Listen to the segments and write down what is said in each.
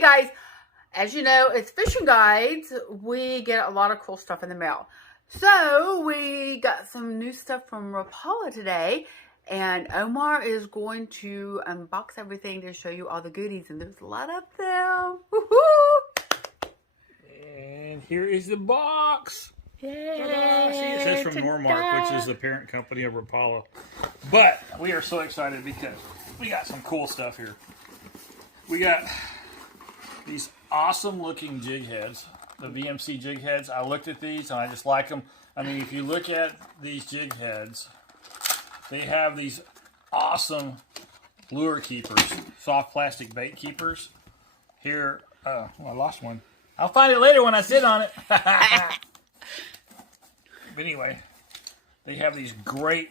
Hey guys, as you know, it's fishing guides. We get a lot of cool stuff in the mail. So we got some new stuff from Rapala today, and Omar is going to unbox everything to show you all the goodies, and there's a lot of them. Woohoo! And here is the box. Yay! It says from Normark, which is the parent company of Rapala. But we are so excited because we got some cool stuff here. We got these awesome looking jig heads, the VMC Jig Heads. I looked at these and I just like them. I mean, if you look at these jig heads, they have these awesome lure keepers, soft plastic bait keepers. Here, oh, I lost one. I'll find it later when I sit on it. But anyway, they have these great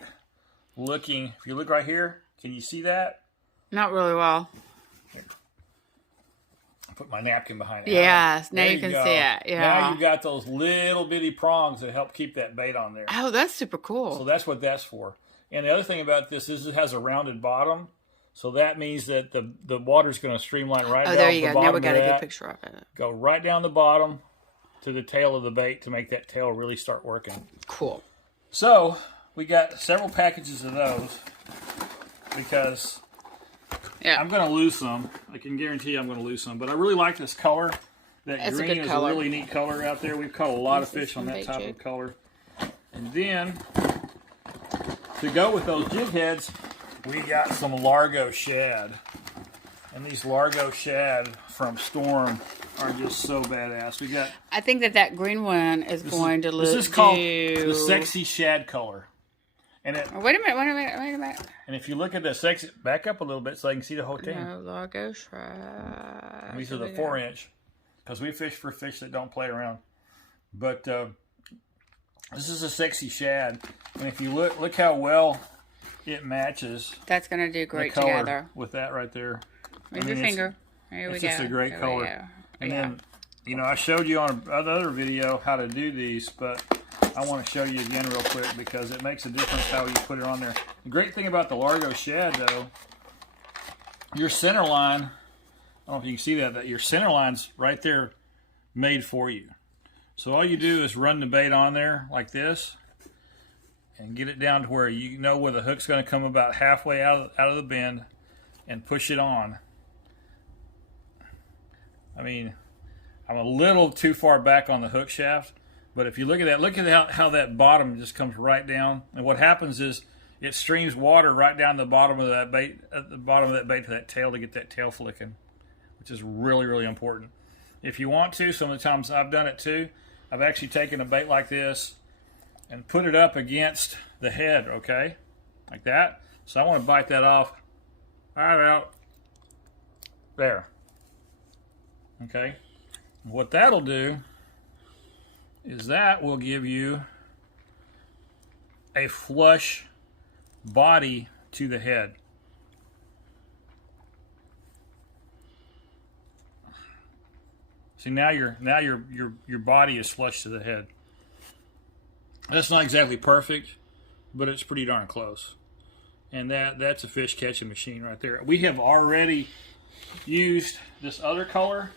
looking, if you look right here, can you see that? Not really well. Here. I'll put my napkin behind it. Yes, now you can see it. Yeah. Now you've got those little bitty prongs that help keep that bait on there. Oh, that's super cool. So that's what that's for. And the other thing about this is it has a rounded bottom. So that means that the water's going to streamline right down the bottom. Oh, there you go. Now we got a good picture of it. Go right down the bottom to the tail of the bait to make that tail really start working. Cool. So we got several packages of those because I'm going to lose some. I can guarantee I'm going to lose some. But I really like this color. That green is a really neat color out there. We've caught a lot of fish on that type of color. And then to go with those jig heads, we got some Largo shad. And these Largo shad from Storm are just so badass. We got. I think that green one is going to look. This is called the sexy shad color. And it. Oh, wait a minute. And if you look at the sexy, back up a little bit so I can see the whole thing. No, Largo shad. These are the 4-inch because we fish for fish that don't play around. But this is a sexy shad, and if you look how well it matches. That's going to do great together with that right there. With your finger. Here we go. It's just a great color. And then, you know, I showed you on another video how to do these, but I want to show you again real quick because it makes a difference how you put it on there. The great thing about the Largo shad, though, your center line, I don't know if you can see that your center line's right there made for you. So all you do is run the bait on there like this and get it down to where you know where the hook's going to come about halfway out of the bend and push it on. I mean, I'm a little too far back on the hook shaft, but if you look at how that bottom just comes right down, and what happens is it streams water right down the bottom of that bait, at the bottom of that bait to that tail to get that tail flicking, which is really, really important. If you want to, some of the times I've done it too, I've actually taken a bait like this and put it up against the head, okay, like that. So I want to bite that off right out there. Okay, what that'll do is that will give you a flush body to the head. See, now your body is flush to the head. That's not exactly perfect, but it's pretty darn close. And that's a fish catching machine right there. We have already used this other color.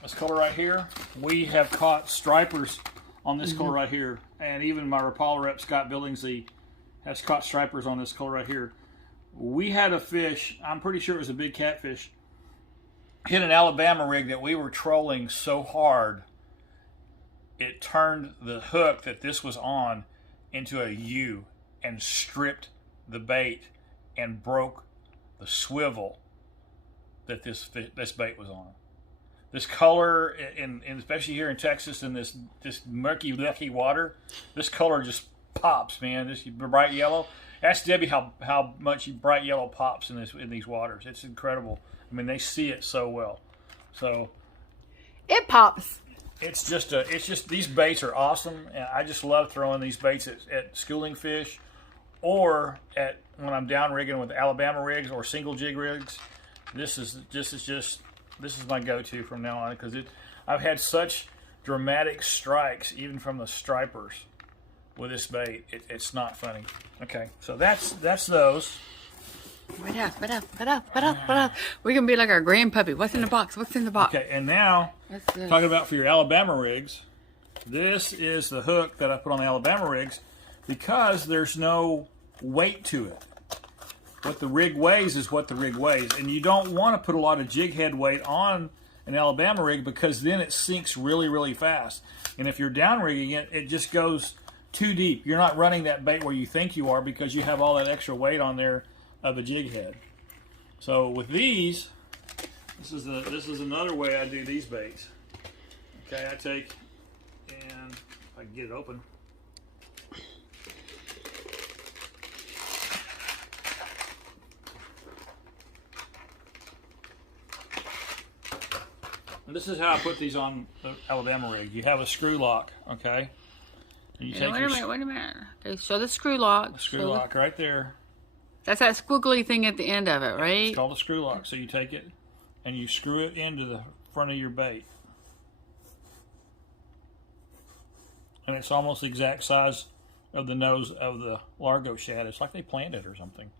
This color right here, we have caught stripers on this color right here, and even my Rapala rep Scott Billingsley has caught stripers on this color right here. We had a fish, I'm pretty sure it was a big catfish, hit an Alabama rig that we were trolling so hard it turned the hook that this was on into a U and stripped the bait and broke the swivel that this bait was on. This color, in especially here in Texas, in this murky, lucky water, this color just pops, man. This bright yellow. Ask Debbie how much bright yellow pops in these waters. It's incredible. I mean, they see it so well. So it pops. It's just these baits are awesome, and I just love throwing these baits at schooling fish, or when I'm down rigging with Alabama rigs or single jig rigs. This is my go-to from now on because I've had such dramatic strikes even from the stripers with this bait. It's not funny. Okay, so that's those. Right up, right up, right up, right up, right up. We're going to be like our grand puppy. What's in the box? What's in the box? Okay, and now, talking about for your Alabama rigs, this is the hook that I put on the Alabama rigs because there's no weight to it. What the rig weighs is what the rig weighs. And you don't want to put a lot of jig head weight on an Alabama rig because then it sinks really, really fast. And if you're down rigging it, it just goes too deep. You're not running that bait where you think you are because you have all that extra weight on there of a jig head. So with these, this is another way I do these baits. Okay, I take, and if I can get it open. And this is how I put these on the Alabama rig. You have a screw lock, okay? And you take wait a minute. Okay, show the screw lock. The screw lock right there. That's that squiggly thing at the end of it, right? It's called a screw lock. So you take it and you screw it into the front of your bait. And it's almost the exact size of the nose of the Largo shad. It's like they planned it or something.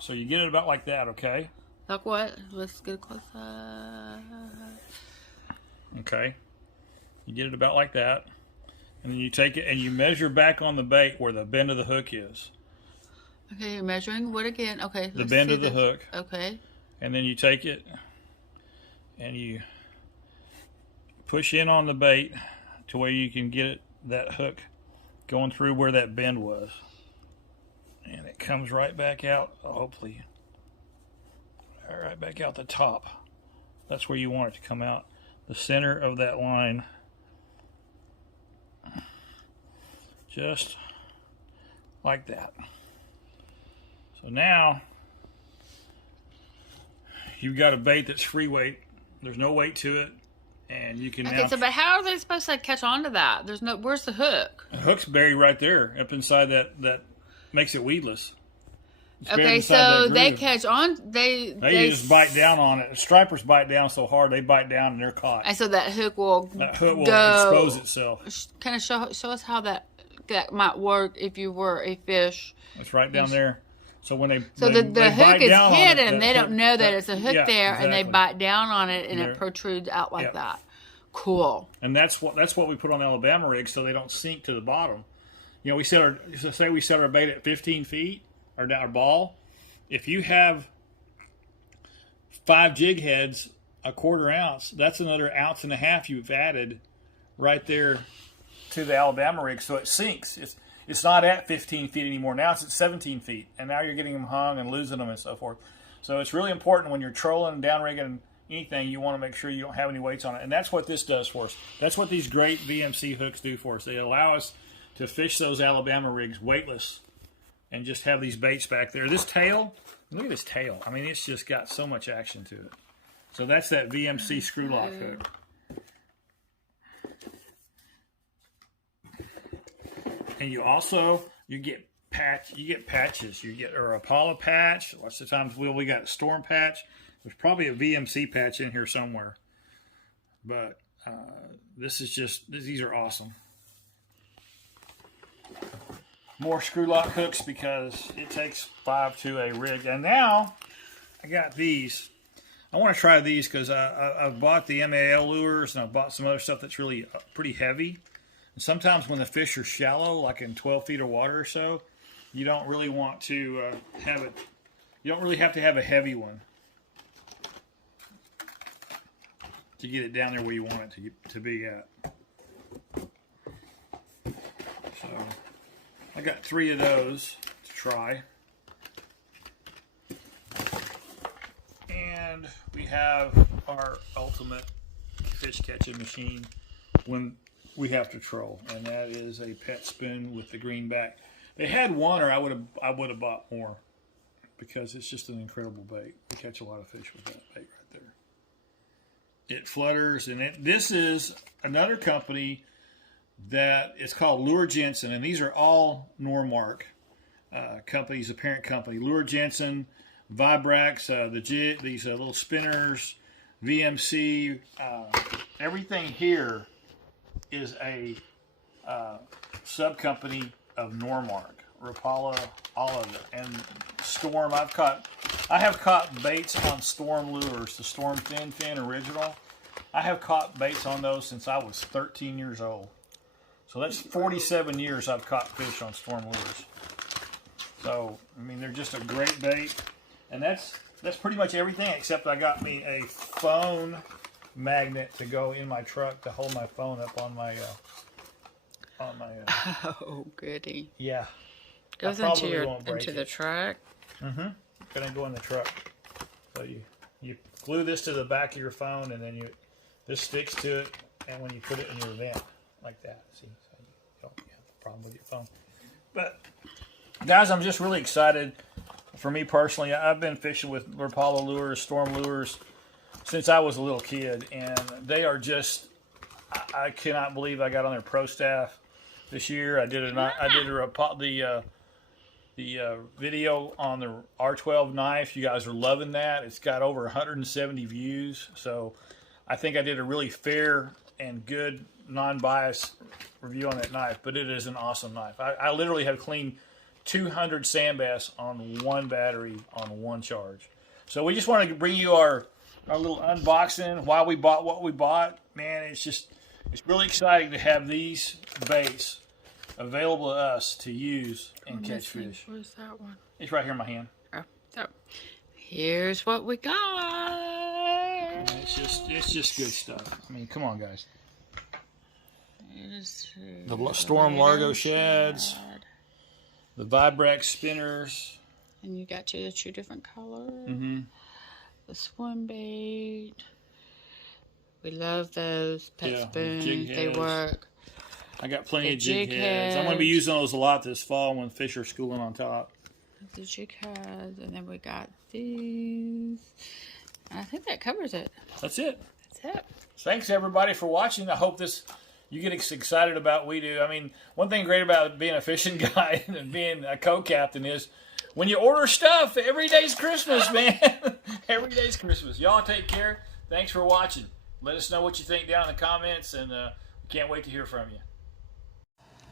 So you get it about like that, okay? Like what? Let's get a close up. Okay. You get it about like that. And then you take it and you measure back on the bait where the bend of the hook is. Okay, you're measuring what again? Okay. The bend of the hook. Okay. And then you take it and you push in on the bait to where you can get it, that hook going through where that bend was. And it comes right back out, hopefully. Right back out the top. That's where you want it to come out. The center of that line. Just like that. So now you've got a bait that's free weight. There's no weight to it, and you can now. So but how are they supposed to catch on to that? There's no. Where's the hook? The hook's buried right there, up inside that makes it weedless. It's okay, so they catch on. They just bite down on it. Stripers bite down so hard they bite down and they're caught. And so that hook will expose itself. Kind of show us how that might work if you were a fish. It's right down there. So when they the hook is hidden, they don't know that it's a hook there, exactly. And they bite down on it, and it protrudes out like that. Cool. And that's what we put on Alabama rigs so they don't sink to the bottom. You know, we set our bait at 15 feet, our ball. If you have 5 jig heads, a 1/4 ounce, that's another 1.5 ounces you've added right there to the Alabama rig, so it sinks. It's not at 15 feet anymore. Now it's at 17 feet, and now you're getting them hung and losing them and so forth. So it's really important when you're trolling and down rigging anything, you want to make sure you don't have any weights on it. And that's what this does for us. That's what these great VMC hooks do for us. They allow us to fish those Alabama rigs weightless and just have these baits back there. This tail, look at this tail. I mean, it's just got so much action to it. So that's that VMC screw lock hook. And you get patches. You get a Rapala patch. Lots of times we got a storm patch. There's probably a VMC patch in here somewhere. But these are awesome. More screw lock hooks because it takes 5 to a rig. And now I got these. I want to try these because I've bought the MAL lures and I've bought some other stuff that's really pretty heavy. And sometimes when the fish are shallow, like in 12 feet of water or so, you don't really want to have it. You don't really have to have a heavy one to get it down there where you want it to be at. So I got 3 of those to try. And we have our ultimate fish catching machine when we have to troll, and that is a pet spoon with the green back. They had one, or I would have bought more because it's just an incredible bait. We catch a lot of fish with that bait right there. It flutters, and this is another company that it's called Luhr Jensen, and these are all Normark companies, a parent company. Luhr Jensen, Vibrax, these little spinners, VMC, everything here is a sub-company of Normark, Rapala, All.of, and Storm. I have caught baits on Storm lures, the Storm Fin original. I have caught baits on those since I was 13 years old. So that's 47 years I've caught fish on Storm lures. So, I mean, they're just a great bait. And that's pretty much everything, except I got me a phone magnet to go in my truck to hold my phone up on my oh, goody. Yeah. Goes into the truck. Mm-hmm. Gonna go in the truck. So you glue this to the back of your phone, and then this sticks to it, and when you put it in your vent like that, see, so you don't have a problem with your phone. But guys, I'm just really excited. For me personally, I've been fishing with Rapala lures, Storm lures, since I was a little kid, and they are just, I cannot believe I got on their pro staff this year. I did the video on the R12 knife. You guys are loving that. It's got over 170 views, so I think I did a really fair and good non-biased review on that knife, but it is an awesome knife. I literally have cleaned 200 sand bass on one battery on one charge. So we just wanted to bring you our little unboxing, why we bought what we bought. Man, it's really exciting to have these baits available to us to use and catch fish. Where's that one? It's right here in my hand. Oh, so here's what we got. And it's just good stuff. I mean, come on, guys. The Storm Largo shads, the Vibrex spinners, and you got your two different colors. Mm-hmm. The swim bait. We love those Piscifun. They work. I got plenty of jig heads. I'm going to be using those a lot this fall when fish are schooling on top. The jig heads, and then we got these. I think that covers it. That's it. That's it. Thanks everybody for watching. I hope you get as excited about we do. I mean, one thing great about being a fishing guy and being a co-captain is when you order stuff, every day's Christmas, man. Every day's Christmas. Y'all take care. Thanks for watching. Let us know what you think down in the comments, and we can't wait to hear from you.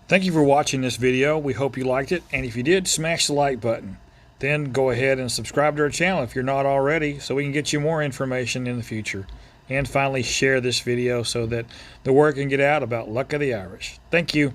Thank you for watching this video. We hope you liked it, and if you did, smash the like button. Then go ahead and subscribe to our channel if you're not already, so we can get you more information in the future. And finally, share this video so that the word can get out about Luck of the Irish. Thank you.